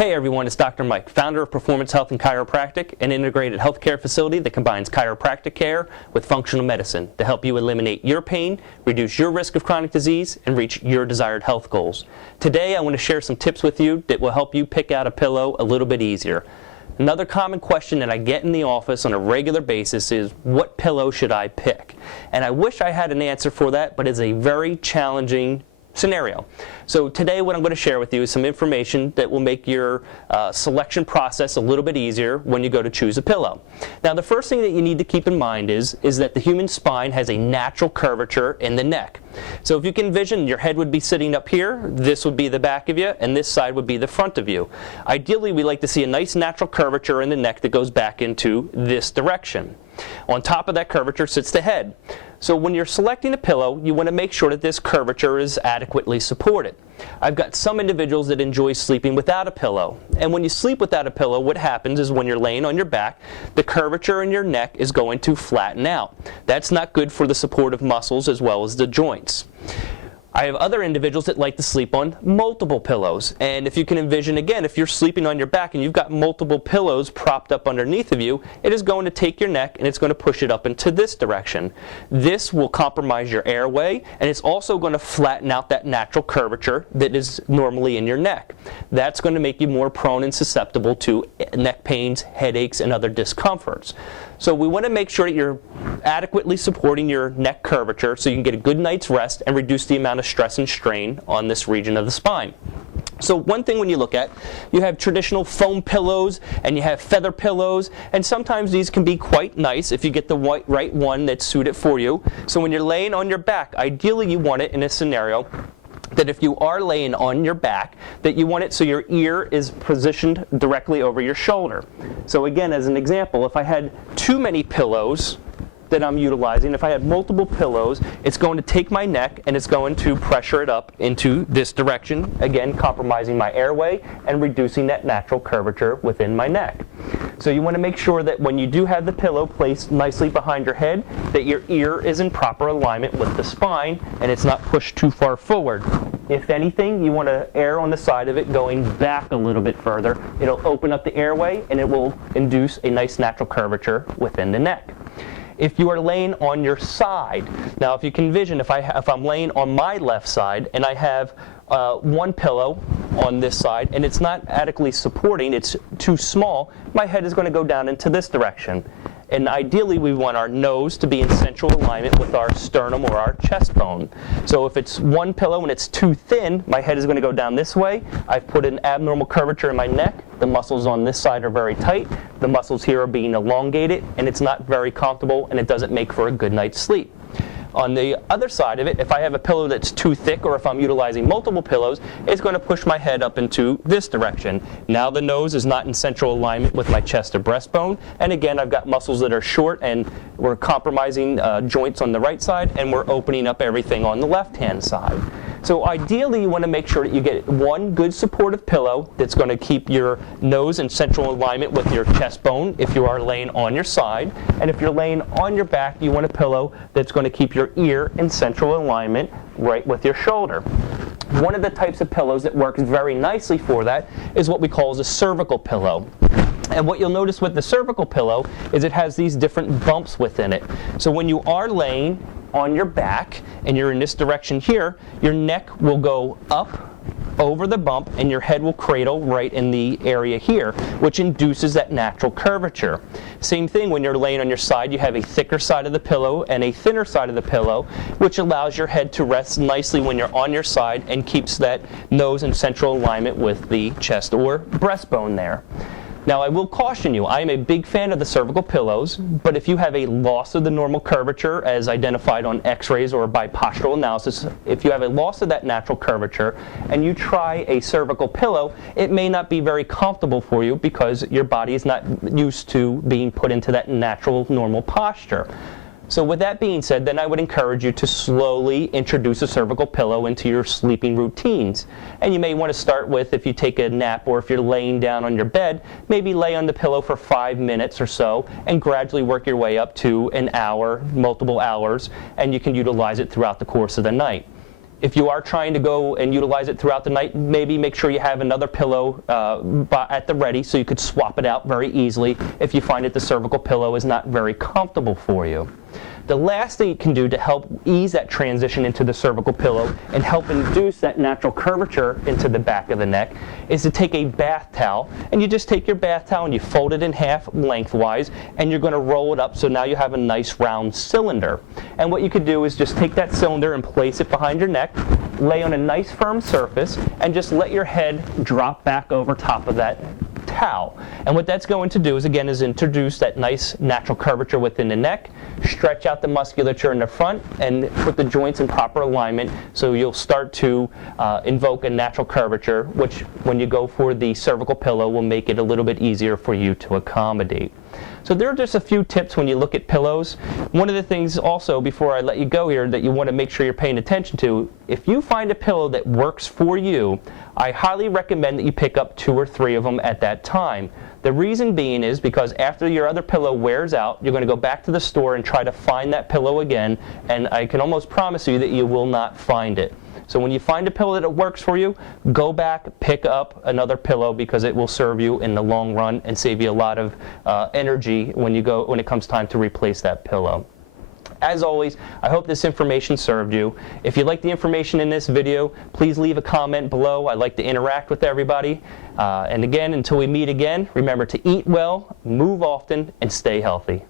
Hey everyone, it's Dr. Mike, founder of Performance Health and Chiropractic, an integrated healthcare facility that combines chiropractic care with functional medicine to help you eliminate your pain, reduce your risk of chronic disease, and reach your desired health goals. Today I want to share some tips with you that will help you pick out a pillow a little bit easier. Another common question that I get in the office on a regular basis is, what pillow should I pick? And I wish I had an answer for that, but it's a very challenging scenario. So today what I'm going to share with you is some information that will make your selection process a little bit easier when you go to choose a pillow. Now the first thing that you need to keep in mind is that the human spine has a natural curvature in the neck. So if you can envision, your head would be sitting up here, this would be the back of you, and this side would be the front of you. Ideally we like to see a nice natural curvature in the neck that goes back into this direction. On top of that curvature sits the head. So when you're selecting a pillow, you want to make sure that this curvature is adequately supported. I've got some individuals that enjoy sleeping without a pillow. And when you sleep without a pillow, what happens is when you're laying on your back, the curvature in your neck is going to flatten out. That's not good for the supportive muscles as well as the joints. I have other individuals that like to sleep on multiple pillows, and if you can envision again, if you're sleeping on your back and you've got multiple pillows propped up underneath of you, it is going to take your neck and it's going to push it up into this direction. This will compromise your airway, and it's also going to flatten out that natural curvature that is normally in your neck. That's going to make you more prone and susceptible to neck pains, headaches, and other discomforts. So we want to make sure that you're adequately supporting your neck curvature so you can get a good night's rest and reduce the amount of stress and strain on this region of the spine. So one thing when you look at, you have traditional foam pillows and you have feather pillows, and sometimes these can be quite nice if you get the right one that's suited for you. So when you're laying on your back, ideally you want it in a scenario that if you are laying on your back, that you want it so your ear is positioned directly over your shoulder. So again, as an example, if I had too many pillows that I'm utilizing, if I had multiple pillows, it's going to take my neck and it's going to pressure it up into this direction, again compromising my airway and reducing that natural curvature within my neck. So you want to make sure that when you do have the pillow placed nicely behind your head, that your ear is in proper alignment with the spine and it's not pushed too far forward. If anything, you want to err on the side of it going back a little bit further. It'll open up the airway and it will induce a nice natural curvature within the neck. If you are laying on your side, now if you can envision, if I'm laying on my left side and I have one pillow on this side and it's not adequately supporting, it's too small, my head is going to go down into this direction. And ideally we want our nose to be in central alignment with our sternum or our chest bone. So if it's one pillow and it's too thin, my head is going to go down this way. I've put an abnormal curvature in my neck. The muscles on this side are very tight. The muscles here are being elongated, and it's not very comfortable, and it doesn't make for a good night's sleep. On the other side of it, if I have a pillow that's too thick or if I'm utilizing multiple pillows, it's going to push my head up into this direction. Now the nose is not in central alignment with my chest or breastbone, and again I've got muscles that are short and we're compromising joints on the right side and we're opening up everything on the left hand side. So ideally you want to make sure that you get one good supportive pillow that's going to keep your nose in central alignment with your chest bone if you are laying on your side, and if you're laying on your back you want a pillow that's going to keep your ear in central alignment right with your shoulder. One of the types of pillows that works very nicely for that is what we call a cervical pillow. And what you'll notice with the cervical pillow is it has these different bumps within it. So when you are laying on your back and you're in this direction here, your neck will go up over the bump and your head will cradle right in the area here, which induces that natural curvature. Same thing when you're laying on your side, you have a thicker side of the pillow and a thinner side of the pillow, which allows your head to rest nicely when you're on your side and keeps that nose in central alignment with the chest or breastbone there. Now I will caution you, I am a big fan of the cervical pillows, but if you have a loss of the normal curvature as identified on x-rays or by postural analysis, if you have a loss of that natural curvature and you try a cervical pillow, it may not be very comfortable for you because your body is not used to being put into that natural normal posture. So with that being said, then I would encourage you to slowly introduce a cervical pillow into your sleeping routines. And you may want to start with, if you take a nap or if you're laying down on your bed, maybe lay on the pillow for 5 minutes or so and gradually work your way up to an hour, multiple hours, and you can utilize it throughout the course of the night. If you are trying to go and utilize it throughout the night, maybe make sure you have another pillow at the ready so you could swap it out very easily if you find that the cervical pillow is not very comfortable for you. The last thing you can do to help ease that transition into the cervical pillow and help induce that natural curvature into the back of the neck is to take a bath towel, and you just take your bath towel and you fold it in half lengthwise, and you're going to roll it up so now you have a nice round cylinder. And what you could do is just take that cylinder and place it behind your neck, lay on a nice firm surface, and just let your head drop back over top of that towel. And what that's going to do is, again, is introduce that nice natural curvature within the neck, stretch out the musculature in the front, and put the joints in proper alignment so you'll start to invoke a natural curvature, which when you go for the cervical pillow will make it a little bit easier for you to accommodate. So there are just a few tips when you look at pillows. One of the things also, before I let you go here, that you want to make sure you're paying attention to, if you find a pillow that works for you, I highly recommend that you pick up 2 or 3 of them at that time. The reason being is because after your other pillow wears out, you're going to go back to the store and try to find that pillow again, and I can almost promise you that you will not find it. So when you find a pillow that works for you, go back, pick up another pillow, because it will serve you in the long run and save you a lot of energy when it comes time to replace that pillow. As always, I hope this information served you. If you like the information in this video, please leave a comment below. I like to interact with everybody. And again, until we meet again, remember to eat well, move often, and stay healthy.